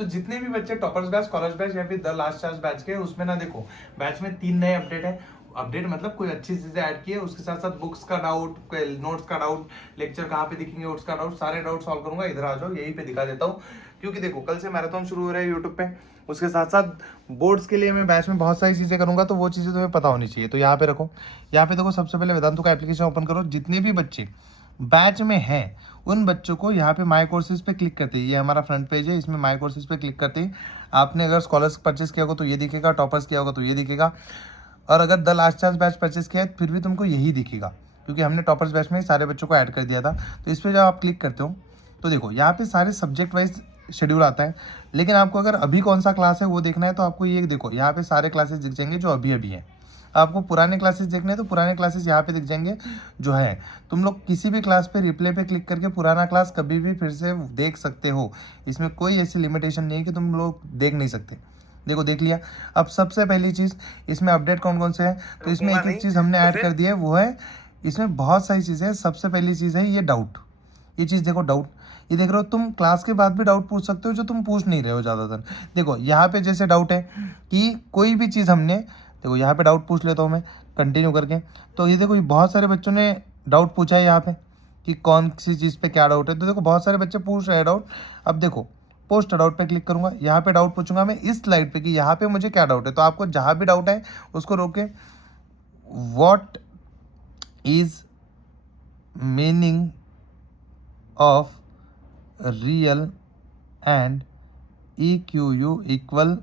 तो जितने भी बच्चे टॉपर्स बैच, स्कॉलर्स बैच या फिर द लास्ट चांस बैच के, उसमें ना देखो बैच में 3 नए अपडेट है। अपडेट मतलब कोई अच्छी चीजें ऐड की है, उसके साथ साथ बुक्स का डाउट, नोट्स का डाउट, लेक्चर कहाँ पे दिखेंगे उसका डाउट, सारे डाउट सॉल्व करूंगा। इधर आ जाओ, यहीं पे दिखा देता हूँ। क्योंकि देखो कल से मैराथन शुरू हो रहा है यूट्यूब पे, उसके साथ साथ बोर्ड्स के लिए मैं बैच में बहुत सारी चीजें करूंगा, तो वो चीजें तुम्हें पता होनी चाहिए। तो यहाँ पे रखो, यहाँ पे देखो, सबसे पहले वेदांतु का एप्लीकेशन ओपन करो। जितने भी बच्चे बैच में हैं उन बच्चों को यहाँ पे माई कोर्सेज पे क्लिक करते हैं। ये हमारा फ्रंट पेज है, इसमें माई कोर्सेज पे क्लिक करते ही आपने अगर स्कॉलर्स परचेस किया होगा तो ये दिखेगा, टॉपर्स किया होगा तो ये दिखेगा, और अगर the last chance batch purchase किया है फिर भी तुमको यही दिखेगा, क्योंकि हमने टॉपर्स बैच में सारे बच्चों को ऐड कर दिया था। तो इस पर जब आप क्लिक करते हो तो देखो यहाँ पे सारे सब्जेक्ट वाइज शेड्यूल आता है। लेकिन आपको अगर अभी कौन सा क्लास है वो देखना है तो आपको ये देखो, यहाँ पे सारे क्लासेस दिख जाएंगे जो अभी अभी है। आपको पुराने क्लासेस देखने हैं तो पुराने क्लासेस यहाँ पे दिख जाएंगे जो है। तुम लोग किसी भी क्लास पे रिप्ले पे क्लिक करके पुराना क्लास कभी भी फिर से देख सकते हो। इसमें कोई ऐसी लिमिटेशन नहीं है कि तुम लोग देख नहीं सकते। देखो देख लिया। अब सबसे पहली चीज़, इसमें अपडेट कौन कौन से है, तो इसमें एक एक चीज़ हमने ऐड कर दी है, वो है इसमें बहुत सारी चीज़ें हैं। सबसे पहली चीज़ है ये डाउट। ये चीज़ देखो, डाउट ये देख रहे हो, तुम क्लास के बाद भी डाउट पूछ सकते हो जो तुम पूछ नहीं रहे हो ज़्यादातर। देखो यहाँ पे जैसे डाउट है कि कोई भी चीज़ हमने, देखो यहाँ पे डाउट पूछ लेता हूँ मैं कंटिन्यू करके। तो ये देखो बहुत सारे बच्चों ने डाउट पूछा है यहाँ पे कि कौन सी चीज़ पे क्या डाउट है। तो देखो बहुत सारे बच्चे पूछ रहे हैं डाउट। अब देखो पोस्ट डाउट पे क्लिक करूंगा, यहाँ पे डाउट पूछूंगा मैं इस स्लाइड पे कि यहाँ पे मुझे क्या डाउट है। तो आपको जहाँ भी डाउट है उसको रोके, what is meaning of real and E Q U equal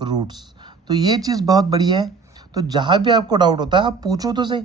roots. तो ये चीज़ बहुत बढ़िया है। तो जहाँ भी आपको डाउट होता है आप पूछो तो सही,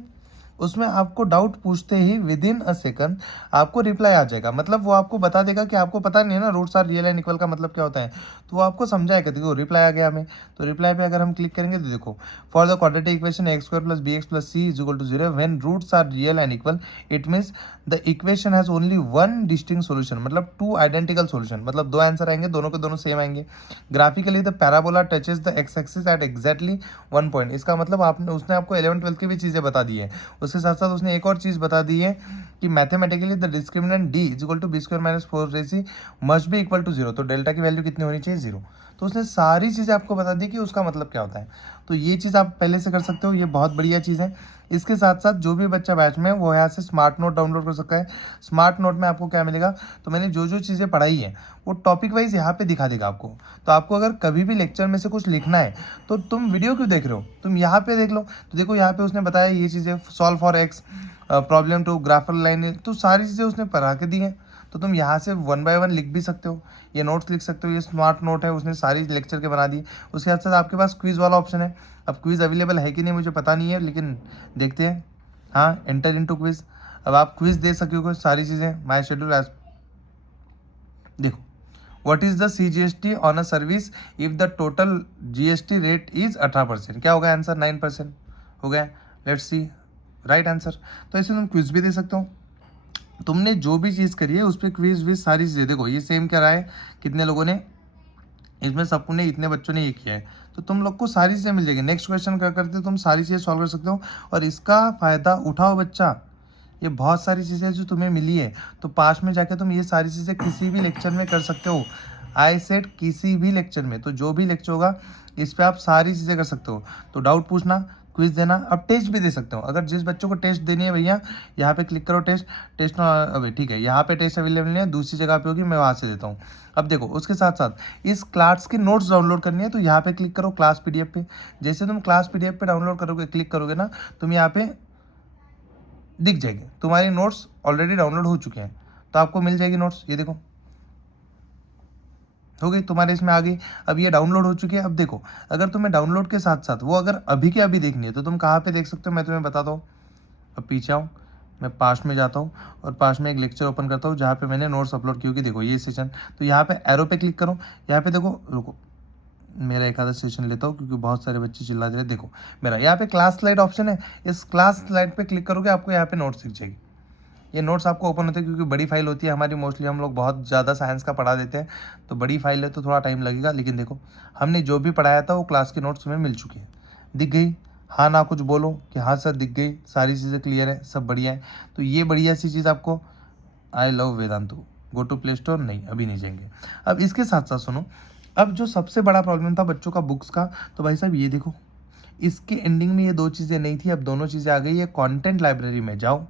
उसमें आपको डाउट पूछते ही विद इन अ सेकंड आपको रिप्लाई आ जाएगा। मतलब वो आपको बता देगा कि आपको पता नहीं है ना roots are real and equal का मतलब क्या होता है, तो वो आपको समझाएगा। देखो रिप्लाई आ गया हमें, तो रिप्लाई पे अगर हम क्लिक करेंगे तो देखो, for the quadratic equation X square plus B X plus C is equal to 0 when roots are real and equal it means the equation has only one distinct solution, मतलब two identical solution, मतलब दो answer आएंगे, दोनों के दोनों same आएंगे। Graphically the parabola touches the X axis at exactly 1 point. इसका मतलब आपने उसने आपको 11th-12th की भी चीज़ें बता दी है। उसके साथ साथ उसने एक और चीज़ बता दी है कि mathematically the discriminant D is equal to B square minus 4ac must be equal to 0। तो डेल्टा की वैल्यू कितनी होनी चाहिए, 0। तो उसने सारी चीज़ें आपको बता दी कि उसका मतलब क्या होता है। तो ये चीज़ आप पहले से कर सकते हो, ये बहुत बढ़िया चीज़ है। इसके साथ साथ जो भी बच्चा बैच में है वो यहाँ से स्मार्ट नोट डाउनलोड कर सकता है। स्मार्ट नोट में आपको क्या मिलेगा, तो मैंने जो जो चीज़ें पढ़ाई है वो टॉपिक वाइज यहाँ पे दिखा देगा आपको। तो आपको अगर कभी भी लेक्चर में से कुछ लिखना है तो तुम वीडियो क्यों देख रहे हो, तुम यहाँ पे देख लो। तो देखो यहाँ पे उसने बताया ये चीज़ें, solve for X, problem to graph a line, तो सारी चीज़ें उसने पढ़ा के दी हैं। तो तुम यहाँ से 1 बाय 1 लिख भी सकते हो, ये नोट्स लिख सकते हो। ये स्मार्ट नोट है, उसने सारी लेक्चर के बना दी। उसके साथ साथ आपके पास क्विज़ वाला ऑप्शन है। अब क्विज़ अवेलेबल है कि नहीं मुझे पता नहीं है, लेकिन देखते हैं। हाँ, एंटर इनटू क्विज़। अब आप क्विज़ दे सकोगे सारी चीज़ें। माय शेड्यूल एज, देखो, what is the CGST on a service if the total GST rate is 18%। क्या होगा आंसर, 9% हो गया। Let's see right answer. तो ऐसे तुम क्विज भी दे सकते हो। तुमने जो भी चीज़ करी है उस पर क्विज विज सारी चीज़ें, देखो ये सेम क्या रहा है, कितने लोगों ने, इसमें सबने, इतने बच्चों ने ये किया है। तो तुम लोग को सारी चीज़ें मिल जाएगी। नेक्स्ट क्वेश्चन क्या करते हो, तुम सारी चीज़ें सॉल्व कर सकते हो। और इसका फ़ायदा उठाओ बच्चा, ये बहुत सारी चीज़ें जो तुम्हें मिली है, तो पास में जाके तुम ये सारी चीज़ें किसी भी लेक्चर में कर सकते हो। आई सेड किसी भी लेक्चर में, तो जो भी लेक्चर होगा इस पे आप सारी चीज़ें कर सकते हो। तो डाउट पूछना, क्विज देना, अब टेस्ट भी दे सकते हो। अगर जिस बच्चों को टेस्ट देनी है भैया, यहाँ पे क्लिक करो, टेस्ट अभी ठीक है, यहाँ पे टेस्ट अवेलेबल नहीं है, दूसरी जगह पे होगी, मैं वहाँ से देता हूँ। अब देखो उसके साथ साथ इस क्लास की नोट्स डाउनलोड करनी है, तो यहाँ पे क्लिक करो क्लास PDF पे। जैसे तुम क्लास PDF पे डाउनलोड करोगे, क्लिक करोगे ना, तुम यहाँ पे दिख जाएगी तुम्हारी नोट्स ऑलरेडी डाउनलोड हो चुके हैं। तो आपको मिल जाएगी नोट्स, ये देखो हो गई तुम्हारे इसमें आ गई। अब ये डाउनलोड हो चुकी है। अब देखो अगर तुम्हें डाउनलोड के साथ साथ वो अगर अभी के अभी देखनी है तो तुम कहाँ पे देख सकते हो, मैं तुम्हें बताता हूँ। अब पीछे आऊँ, मैं पास में जाता हूँ और पास में एक लेक्चर ओपन करता हूँ जहाँ पे मैंने नोट्स अपलोड की होगी। देखो ये सेशन, तो यहाँ पे एरो पे क्लिक करो। यहाँ पे देखो, रुको मेरा एक आधा सेशन लेता हूँ क्योंकि बहुत सारे बच्चे चिल्ला दे रहे हैं। देखो मेरा यहाँ पे क्लास स्लाइड ऑप्शन है, इस क्लास स्लाइड पे क्लिक करोगे आपको यहाँ पे नोट्स दिख जाएगी। ये नोट्स आपको ओपन होते हैं क्योंकि बड़ी फाइल होती है हमारी, मोस्टली हम लोग बहुत ज़्यादा साइंस का पढ़ा देते हैं, तो बड़ी फाइल है तो थोड़ा टाइम लगेगा। लेकिन देखो हमने जो भी पढ़ाया था वो क्लास की नोट्स में मिल चुकी है। दिख गई, हाँ ना कुछ बोलो कि हाँ सर दिख गई, सारी चीज़ें क्लियर है, सब बढ़िया है। तो ये बढ़िया सी चीज़ आपको, I love Vedantu, go to Play Store, नहीं अभी नहीं जाएंगे। अब इसके साथ साथ सुनो, अब जो सबसे बड़ा प्रॉब्लम था बच्चों का बुक्स का, तो भाई साहब ये देखो, इसके एंडिंग में ये दो चीज़ें नहीं थी, अब दोनों चीज़ें आ गई है। कंटेंट लाइब्रेरी में जाओ,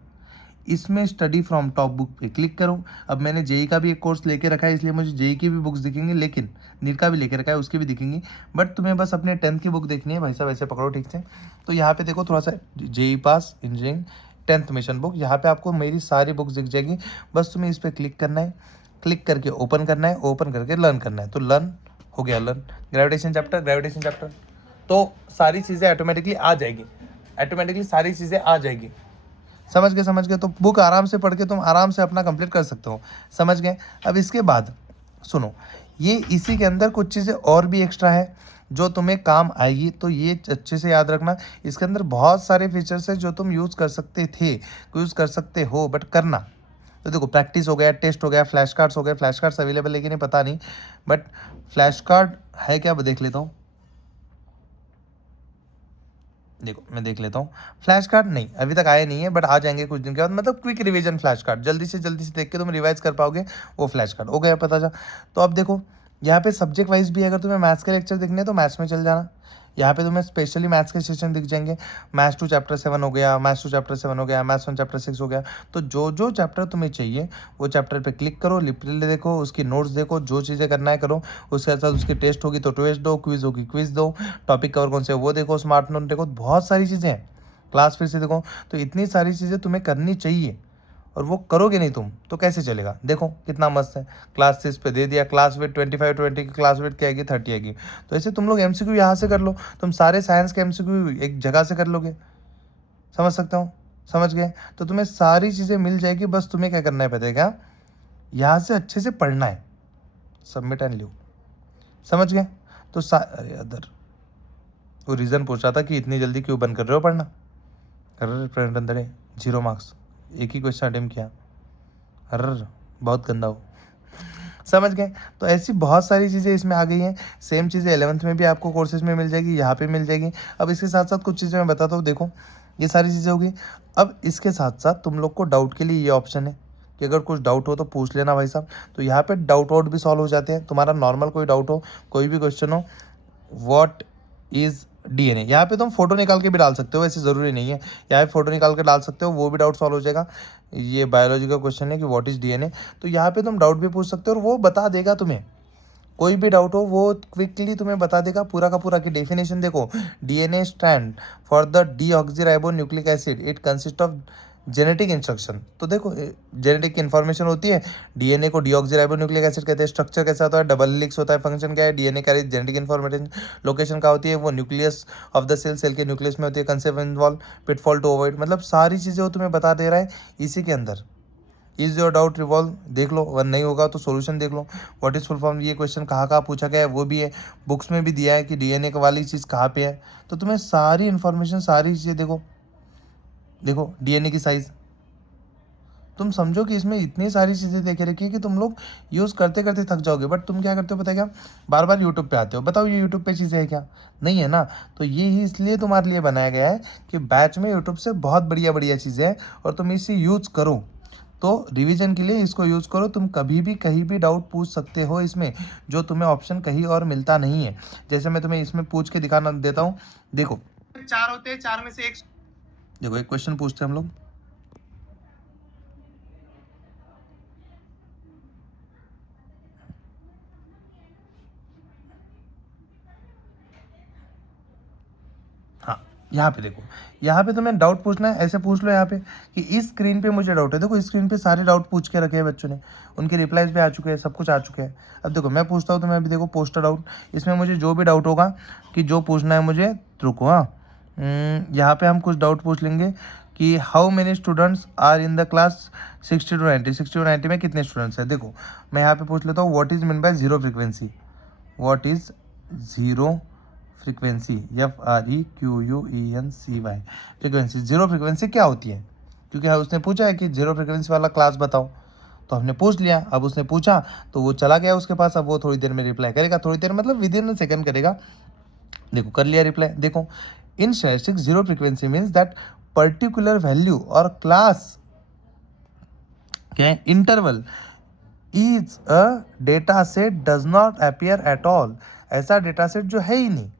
इसमें स्टडी फ्रॉम टॉप बुक पे क्लिक करो। अब मैंने जेई का भी एक कोर्स लेके रखा है, इसलिए मुझे जेई की भी बुक्स दिखेंगी, लेकिन नीट का भी लेके रखा है, उसकी भी दिखेंगी। बट तुम्हें बस अपने 10th की बुक देखनी है भाई साहब, ऐसे पकड़ो ठीक से। तो यहाँ पे देखो थोड़ा सा जेई पास इंजीनियरिंग 10th मिशन बुक, यहाँ पे आपको मेरी सारी बुक्स दिख जाएगी। बस तुम्हें इस पर क्लिक करना है, क्लिक करके ओपन करना है, ओपन करके लर्न करना है। तो लर्न हो गया, लर्न ग्रेविटेशन चैप्टर, तो सारी चीज़ें ऑटोमेटिकली आ जाएगी, ऑटोमेटिकली सारी चीज़ें आ जाएगी। समझ गए। तो बुक आराम से पढ़ के तुम आराम से अपना कंप्लीट कर सकते हो। समझ गए। अब इसके बाद सुनो, ये इसी के अंदर कुछ चीज़ें और भी एक्स्ट्रा है जो तुम्हें काम आएगी, तो ये अच्छे से याद रखना। इसके अंदर बहुत सारे फीचर्स है जो तुम यूज़ कर सकते थे, यूज़ कर सकते हो, बट करना। तो देखो, प्रैक्टिस हो गया, टेस्ट हो गया, फ्लैश कार्ड्स हो गए। फ्लैश कार्ड्स अवेलेबल है कि नहीं पता नहीं, बट फ्लैश कार्ड है क्या, देख लेता हूँ। देखो मैं देख लेता हूँ, फ्लैश कार्ड नहीं अभी तक आए नहीं है, बट आ जाएंगे कुछ दिन के बाद। मतलब क्विक रिवीजन फ्लैश कार्ड, जल्दी से देख के तुम रिवाइज कर पाओगे, वो फ्लैश कार्ड हो गया पता चला। तो अब देखो, यहाँ पे सब्जेक्ट वाइज भी अगर तुम्हें मैथ्स के लेक्चर देखने हैं तो मैथ्स में चल जाना। यहाँ पे तुम्हें स्पेशली मैथ्स के सेशन दिख जाएंगे। मैथ्स 2 चैप्टर 7 हो गया, मैथ्स 2 चैप्टर 7 हो गया, मैथ्स 1 चैप्टर 6 हो गया। तो जो जो चैप्टर तुम्हें चाहिए वो चैप्टर पे क्लिक करो, लिपरली देखो, उसकी नोट्स देखो, जो चीज़ें करना है करो। उसके साथ उसकी टेस्ट होगी तो टेस्ट दो, क्विज होगी क्विज दो, टॉपिक कवर कौन से वो देखो, स्मार्ट नोट देखो, बहुत सारी चीज़ें हैं। क्लास फिर से देखो, तो इतनी सारी चीज़ें तुम्हें करनी चाहिए, और वो करोगे नहीं तुम तो कैसे चलेगा। देखो कितना मस्त है, क्लास 6 पे दे दिया, क्लास वेट 25-20 की क्लास वेट क्या आएगी, 30 आएगी। तो ऐसे तुम लोग एमसीक्यू यहाँ से कर लो, तुम सारे साइंस के एमसीक्यू एक जगह से कर लोगे। समझ सकते हो, समझ गए। तो तुम्हें सारी चीज़ें मिल जाएगी, बस तुम्हें क्या करना है पता है क्या, यहाँ से अच्छे से पढ़ना है, सबमिट एंड लीव। समझ गए। तो अरे अदर वो रीज़न पूछ रहा था कि इतनी जल्दी क्यों बंद कर रहे हो पढ़ना। अरे फ्रेंड अंदर है, 0 मार्क्स, एक ही क्वेश्चन अटेम्प्ट किया। अरे बहुत गंदा हो। समझ गए। तो ऐसी बहुत सारी चीज़ें इसमें आ गई हैं। सेम चीज़ें 11th में भी आपको कोर्सेज में मिल जाएगी, यहाँ पे मिल जाएगी। अब इसके साथ साथ कुछ चीज़ें मैं बताता हूँ। देखो ये सारी चीज़ें होगी। अब इसके साथ साथ तुम लोग को डाउट के लिए ये ऑप्शन है कि अगर कुछ डाउट हो तो पूछ लेना भाई साहब। तो यहाँ पे डाउट आउट भी सॉल्व हो जाते हैं। तुम्हारा नॉर्मल कोई डाउट हो, कोई भी क्वेश्चन हो, व्हाट इज डीएनए, यहाँ पे तुम फोटो निकाल के भी डाल सकते हो, ऐसे ज़रूरी नहीं है। यहाँ पे फोटो निकाल के डाल सकते हो, वो भी डाउट सॉल्व हो जाएगा। ये बायोलॉजी का क्वेश्चन है कि व्हाट इज डीएनए, तो यहाँ पे तुम डाउट भी पूछ सकते हो और वो बता देगा तुम्हें। कोई भी डाउट हो वो क्विकली तुम्हें बता देगा पूरा का पूरा। की डेफिनेशन देखो, DNA stand for the deoxyribo nucleic acid, it consist of genetic instruction. तो देखो जेनेटिक इन्फॉर्मेशन होती है। डीएनए को डीऑक्सीराइबो न्यूक्लिक एसिड कहते हैं। स्ट्रक्चर कैसा होता है, डबल हेलिक्स होता है। फंक्शन क्या है, DNA carry genetic information. Location कहाँ होती है, वो nucleus of the cell, cell के न्यूक्लियस में होती है। Concept involve, pitfall to avoid, मतलब सारी चीज़ें वो तुम्हें बता दे रहा है इसी के अंदर। इज योर डाउट रिवॉल्व देख लो, अगर नहीं होगा तो सॉल्यूशन देख लो। व्हाट इज फुल फॉर्म, ये क्वेश्चन कहाँ कहाँ पूछा गया है वो भी है। बुक्स में भी दिया है कि डीएनए वाली चीज़ कहाँ पे है। तो तुम्हें सारी इन्फॉर्मेशन, सारी चीज़ें देखो। देखो डीएनए की साइज, तुम समझो कि इसमें इतनी सारी चीज़ें देखे रखी है कि तुम लोग यूज़ करते करते थक जाओगे। बट तुम क्या करते हो पता है क्या, बार बार यूट्यूब पे आते हो। बताओ ये यूट्यूब पे चीज़ें है क्या, नहीं है ना। तो ये ही इसलिए तुम्हारे लिए बनाया गया है कि बैच में यूट्यूब से बहुत बढ़िया बढ़िया चीज़ें हैं और तुम इसे यूज़ करो। तो रिवीजन के लिए इसको यूज़ करो। तुम कभी भी कहीं भी डाउट पूछ सकते हो इसमें, जो तुम्हें ऑप्शन कहीं और मिलता नहीं है। जैसे मैं तुम्हें इसमें पूछ के दिखाना देता हूँ। देखो 4 होते हैं, 4 में से एक, देखो एक क्वेश्चन पूछते हैं हम लोग। हाँ यहाँ पे देखो, यहाँ पे तुम्हें डाउट पूछना है, ऐसे पूछ लो यहाँ पे कि इस स्क्रीन पे मुझे डाउट है। देखो इस स्क्रीन पे सारे डाउट पूछ के रखे हैं बच्चों ने, उनके रिप्लाईज भी आ चुके हैं, सब कुछ आ चुके हैं। अब देखो मैं पूछता हूँ, तो मैं अभी देखो पोस्टर डाउट, इसमें मुझे जो भी डाउट होगा कि जो पूछना है मुझे, रुको हाँ, यहाँ पे हम कुछ डाउट पूछ लेंगे कि how many students are in the class 60 to 90, 60 to 90 में कितने स्टूडेंट्स हैं। देखो मैं यहाँ पे पूछ लेता हूँ, what is mean by zero frequency, what is zero frequency, FREQUENCY, frequency, zero frequency क्या होती है। क्योंकि उसने पूछा है कि जीरो फ्रीक्वेंसी वाला क्लास बताओ, तो हमने पूछ लिया। अब उसने पूछा तो वो चला गया उसके पास, अब वो थोड़ी देर में रिप्लाई करेगा। थोड़ी देर मतलब विद इन सेकंड करेगा। देखो कर लिया रिप्लाई। देखो in statistics zero frequency means that particular value और क्लास क्या है, interval is a data set does not appear at all, ऐसा डेटा सेट जो है ही नहीं।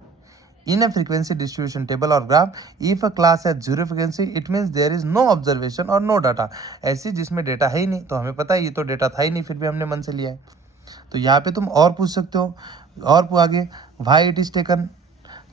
In a frequency distribution table और graph, if a class has zero frequency it means there is no observation और no data. ऐसी जिसमें data है ही नहीं, तो हमें पता है ये तो डेटा था ही नहीं, फिर भी हमने मन से लिया है। तो यहाँ पे तुम और पूछ सकते हो, और आगे वाई इट इज टेकन।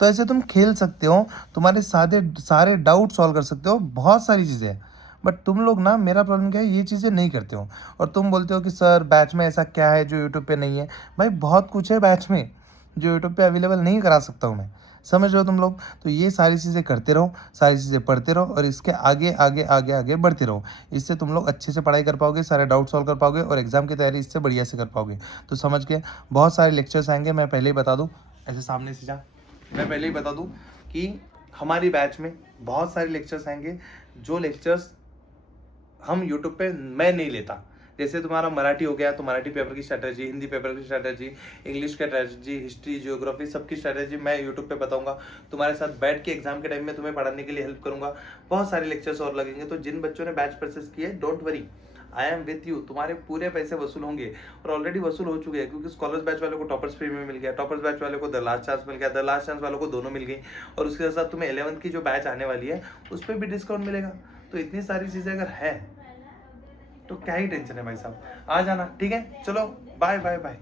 तो ऐसे तुम खेल सकते हो, तुम्हारे सारे डाउट सॉल्व कर सकते हो, बहुत सारी चीज़ें हैं। बट तुम लोग ना, मेरा प्रॉब्लम क्या है, ये चीज़ें नहीं करते हो। और तुम बोलते हो कि सर बैच में ऐसा क्या है जो यूट्यूब पे नहीं है। भाई बहुत कुछ है बैच में जो यूट्यूब पे अवेलेबल नहीं करा सकता हूँ मैं, समझ रहे हो तुम लोग। तो ये सारी चीज़ें करते रहो, सारी चीज़ें पढ़ते रहो, और इसके आगे आगे आगे आगे बढ़ते रहो। इससे तुम लोग अच्छे से पढ़ाई कर पाओगे, सारे डाउट सॉल्व कर पाओगे, और एग्जाम की तैयारी इससे बढ़िया से कर पाओगे। तो समझ के, बहुत सारे लेक्चर्स आएंगे, मैं पहले ही बता दूँ, ऐसे सामने से जा, मैं पहले ही बता दूं कि हमारी बैच में बहुत सारे लेक्चर्स आएंगे, जो लेक्चर्स हम यूट्यूब पे मैं नहीं लेता। जैसे तुम्हारा मराठी हो गया तो मराठी पेपर की स्ट्रैटेजी, हिंदी पेपर की स्ट्रैटेजी, इंग्लिश की स्ट्रैटेजी, हिस्ट्री, जियोग्राफी, सबकी स्ट्रैटेजी मैं यूट्यूब पे बताऊंगा। तुम्हारे साथ बैठ के एग्जाम के टाइम में तुम्हें पढ़ाने के लिए हेल्प करूंगा। बहुत सारे लेक्चर्स और लगेंगे। तो जिन बच्चों ने बैच परचेस किए, don't worry, I am with you. तुम्हारे पूरे पैसे वसूल होंगे, और ऑलरेडी वसूल हो चुके हैं, क्योंकि स्कॉलर्स बैच वालों को टॉपर्स फ्री में मिल गया, टॉपर्स बैच वालों को द लास्ट चांस मिल गया, द लास्ट चांस वालों को दोनों मिल गई, और उसके साथ तुम्हें 11th की जो बैच आने वाली है उस पर भी डिस्काउंट मिलेगा। तो इतनी सारी चीज़ें अगर है तो क्या ही टेंशन है भाई साहब, आ जाना, ठीक है। चलो बाय बाय बाय।